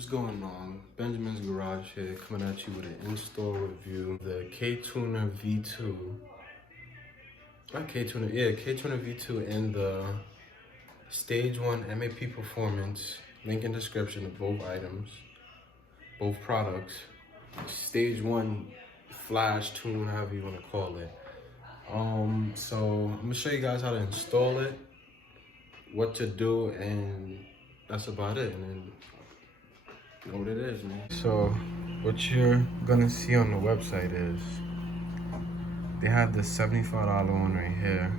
What's going on? Benjamin's Garage here, coming at you with an in-store review. The KTUNER V2. Not KTUNER, yeah, KTUNER V2 and the Stg1 MAPerformance. Link in description of both items, both products. Stg1 flash tune, however you want to call it. So I'm gonna show you guys how to install it, what to do, and that's about it. And then know what it is, man. So what you're gonna see on the website is they have this $75 one right here,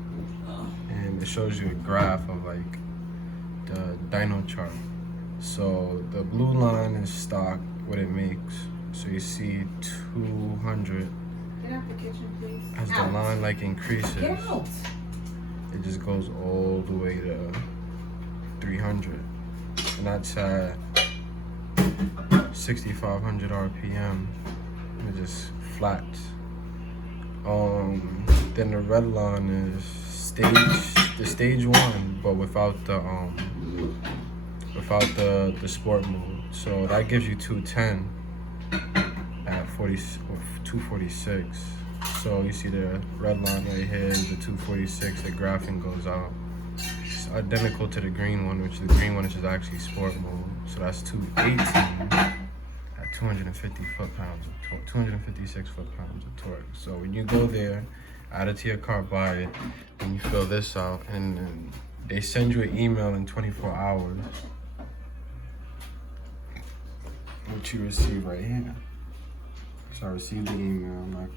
and it shows you a graph of like the dyno chart. So the blue line is stock, what it makes. So you see 200. Get out the kitchen, please. As the line like increases, Get out. It just goes all the way to 300, and that's at 6,500 RPM. It just flats. Then the red line is Stg1, but without the sport mode. So that gives you 210 at 246. So you see the red line right here is the 246. The graphing goes out. It's identical to the green one, which is actually sport mode. So that's 218 at 250 foot-pounds of torque, 256 foot-pounds of torque. So when you go there, add it to your cart, buy it, and you fill this out, and then they send you an email in 24 hours, which you receive right here. So I received the email,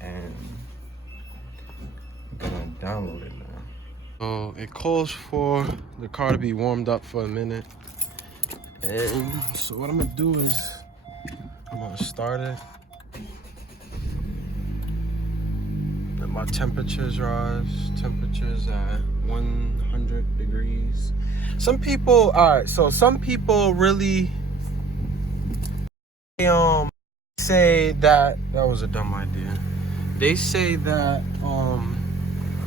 and I'm gonna download it now. So it calls for the car to be warmed up for a minute. And so what I'm gonna do is I'm gonna start it. Let my temperatures rise. Temperatures at 100 degrees. Some people, so some people really say that was a dumb idea. They say that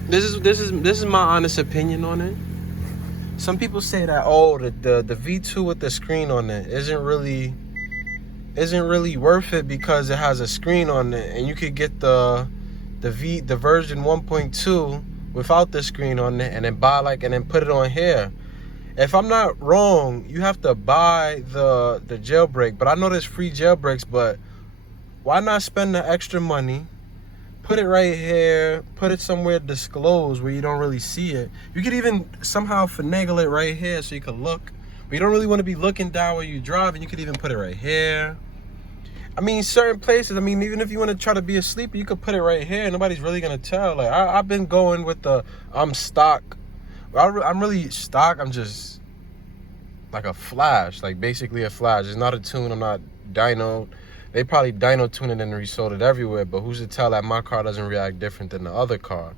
this is my honest opinion on it. Some people say that the V2 with the screen on it isn't really worth it because it has a screen on it, and you could get the version 1.2 without the screen on it, and then put it on here. If I'm not wrong, you have to buy the jailbreak, but I know there's free jailbreaks. But why not spend the extra money? Put it right here, put it somewhere disclosed where you don't really see it. You could even somehow finagle it right here so you can look. But you don't really want to be looking down when you drive, and you could even put it right here. I mean, certain places, even if you want to try to be a sleeper, you could put it right here. Nobody's really going to tell. Like, I've been going with I'm stock. I'm really stock. I'm just like a flash, like basically a flash. It's not a tune. I'm not dyno. They probably dyno tune it and resold it everywhere, but who's to tell that my car doesn't react different than the other car?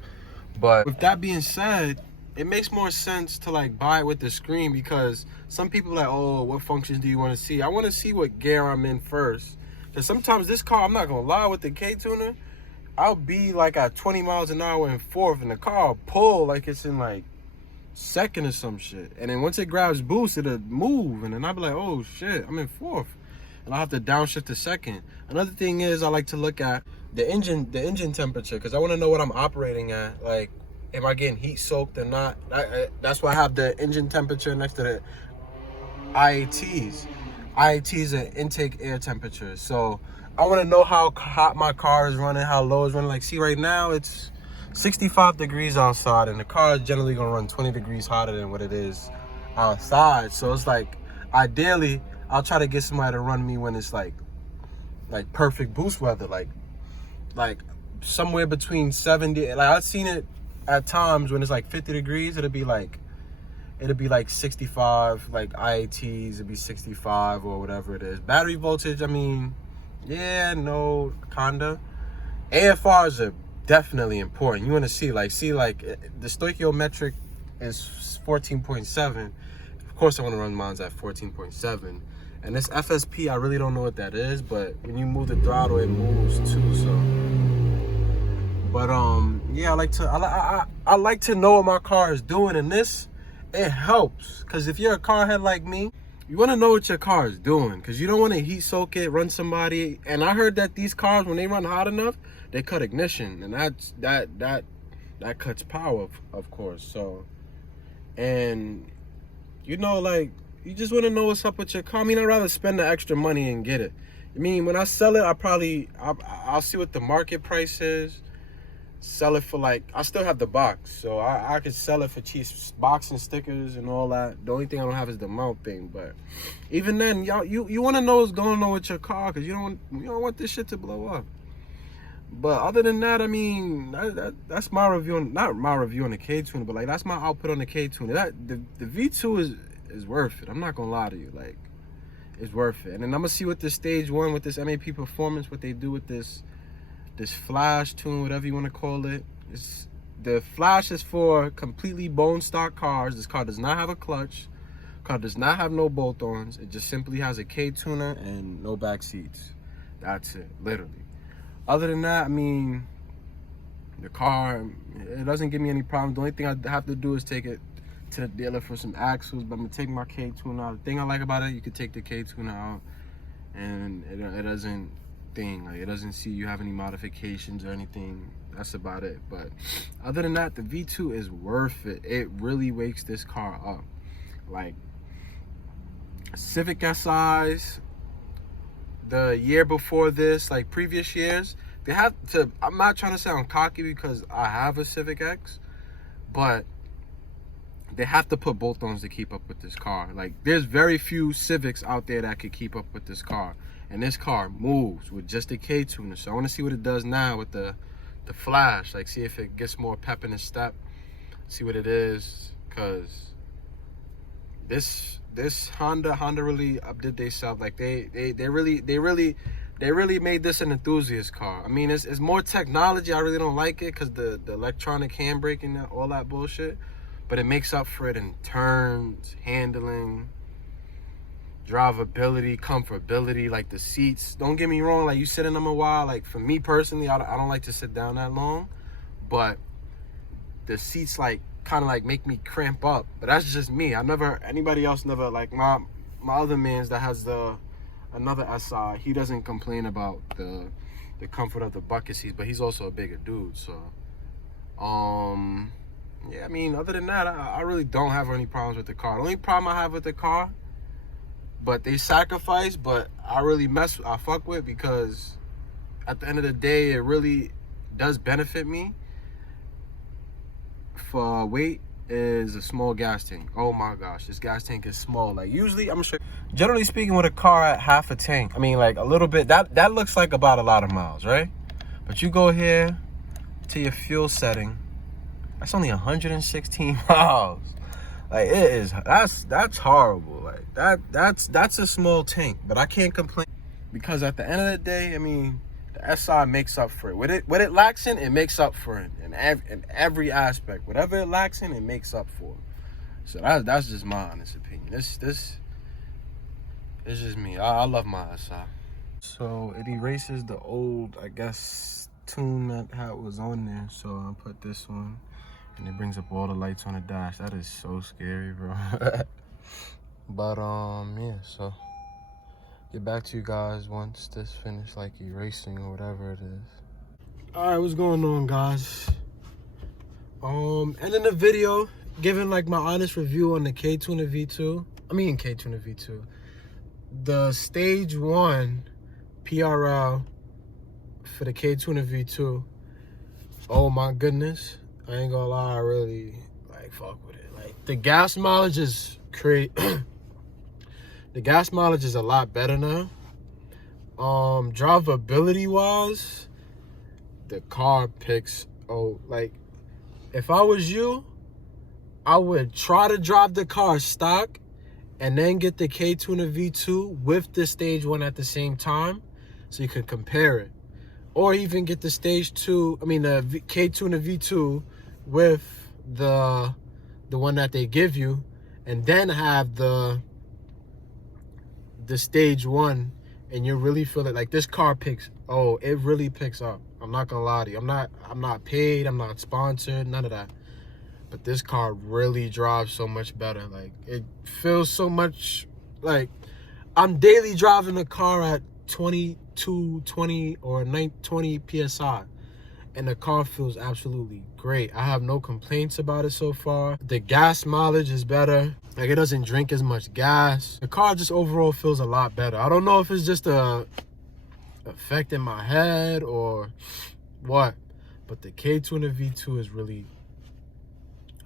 But with that being said, it makes more sense to like buy it with the screen, because some people are like, oh, what functions do you want to see? I want to see what gear I'm in first. Because sometimes this car, I'm not going to lie, with the KTUNER, I'll be like at 20 miles an hour in fourth, and the car will pull like it's in like second or some shit. And then once it grabs boost, it'll move, and then I'll be like, oh shit, I'm in fourth. And I'll have to downshift to second. Another thing is I like to look at the engine temperature, because I want to know what I'm operating at. Like, am I getting heat soaked or not? That's why I have the engine temperature next to the IATs. IATs are intake air temperature. So I want to know how hot my car is running, how low it's running. Like, see, right now it's 65 degrees outside, and the car is generally gonna run 20 degrees hotter than what it is outside. So it's like, ideally, I'll try to get somebody to run me when it's like perfect boost weather, like somewhere between 70. Like, I've seen it at times when it's like 50 degrees, it'll be like 65, like IATs, it'd be 65 or whatever it is. Battery voltage, yeah, no, kinda. AFRs are definitely important. You want to see like the stoichiometric is 14.7. Of course I want to run mine at 14.7. And this FSP, I really don't know what that is, but when you move the throttle, it moves too. So, but yeah, I like to know what my car is doing, and this, it helps. Because if you're a car head like me, you want to know what your car is doing, because you don't want to heat soak it, run somebody. And I heard that these cars, when they run hot enough, they cut ignition, and that cuts power, of course. So, and you know, like, you just want to know what's up with your car. I mean, I'd rather spend the extra money and get it. I mean, when I sell it, I'll see what the market price is. Sell it for, like, I still have the box, so I could sell it for cheap, box and stickers and all that. The only thing I don't have is the mount thing. But even then, y'all, you want to know what's going on with your car, because you don't want this shit to blow up. But other than that, I mean, that's my review on, not my review on the KTUNER, but like, that's my output on the KTUNER. That the V2 is worth it. I'm not gonna lie to you, like, it's worth it. And then I'm gonna see what this Stg1 with this MAPerformance, what they do with this flash tune, whatever you want to call it. The flash is for completely bone stock cars. This car does not have a clutch. Car does not have no bolt-ons. It just simply has a KTUNER and no back seats. That's it, literally. Other than that, I mean, the car, it doesn't give me any problems. The only thing I have to do is take it to the dealer for some axles, but I'm gonna take my KTUNER out. The thing I like about it, you can take the KTUNER out and it doesn't like, it doesn't see you have any modifications or anything. That's about it. But other than that, the V2 is worth it. It really wakes this car up. Like, Civic SIs, the year before this, like previous years, they have to, I'm not trying to sound cocky because I have a Civic X, but they have to put bolt-ons to keep up with this car. Like, there's very few Civics out there that could keep up with this car. And this car moves with just a KTUNER. So I want to see what it does now with the flash. Like, see if it gets more pep in its step. See what it is. Because this Honda really updid themselves. Like, they really made this an enthusiast car. I mean, it's more technology. I really don't like it because the electronic handbrake and all that bullshit. But it makes up for it in turns, handling, drivability, comfortability, like the seats. Don't get me wrong, like, you sit in them a while. Like, for me personally, I don't like to sit down that long, but the seats, like, kind of like make me cramp up. But that's just me. Anybody else never, like, my other man's that has another SI, he doesn't complain about the comfort of the bucket seats, but he's also a bigger dude. So yeah, I mean, other than that, I really don't have any problems with the car. The only problem I have with the car, but they sacrifice, but I fuck with, because at the end of the day, it really does benefit me for weight, is a small gas tank. Oh my gosh, this gas tank is small. Like, usually, I'm gonna show you, generally speaking, with a car at half a tank, I mean, like, a little bit, that looks like about a lot of miles, right? But you go here to your fuel setting, that's only 116 miles. Like, it is, that's horrible. Like, that's a small tank, but I can't complain, because at the end of the day, I mean, the SI makes up for it. What it lacks in, it makes up for it in every aspect. Whatever it lacks in, it makes up for it. So that's just my honest opinion. This it's just me. I love my SI. So it erases the old, I guess, tune that was on there. So I'll put this one. And it brings up all the lights on the dash. That is so scary, bro. But yeah, so get back to you guys once this finished, like, erasing or whatever it is. All right, what's going on, guys? Ending the video, giving, like, my honest review on the KTUNER V2. I mean, KTUNER V2. The Stg1 PRL for the KTUNER V2. Oh my goodness. I ain't gonna lie, I really, like, fuck with it. Like, the gas mileage is crazy. The gas mileage is a lot better now. Drivability wise, the car picks, like, if I was you, I would try to drive the car stock and then get the KTUNER V2 with the Stg1 at the same time, so you could compare it. Or even get the the KTUNER V2 with the one that they give you, and then have the Stg1, and you really feel it. Like, this car picks, it really picks up. I'm not gonna lie to you. I'm not paid, I'm not sponsored, none of that. But this car really drives so much better. Like, it feels so much Like, I'm daily driving the car at 22, 20, or 20 PSI. And the car feels absolutely great. I have no complaints about it so far. The gas mileage is better. Like, it doesn't drink as much gas. The car just overall feels a lot better. I don't know if it's just a effect in my head or what, but the KTUNER V2 is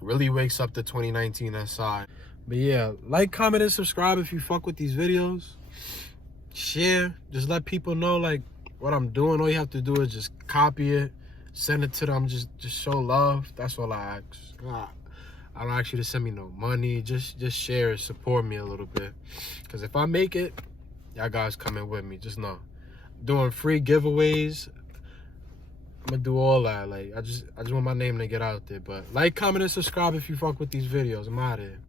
really wakes up the 2019 SI. But yeah, like, comment, and subscribe if you fuck with these videos. Share. Just let people know, like, what I'm doing. All you have to do is just copy it, send it to them. Just show love. That's all I ask. I don't ask you to send me no money. Just share it. Support me a little bit. Because if I make it, y'all guys coming with me. Just know. Doing free giveaways. I'm gonna do all that. Like, I just want my name to get out there. But like, comment, and subscribe if you fuck with these videos. I'm out of here.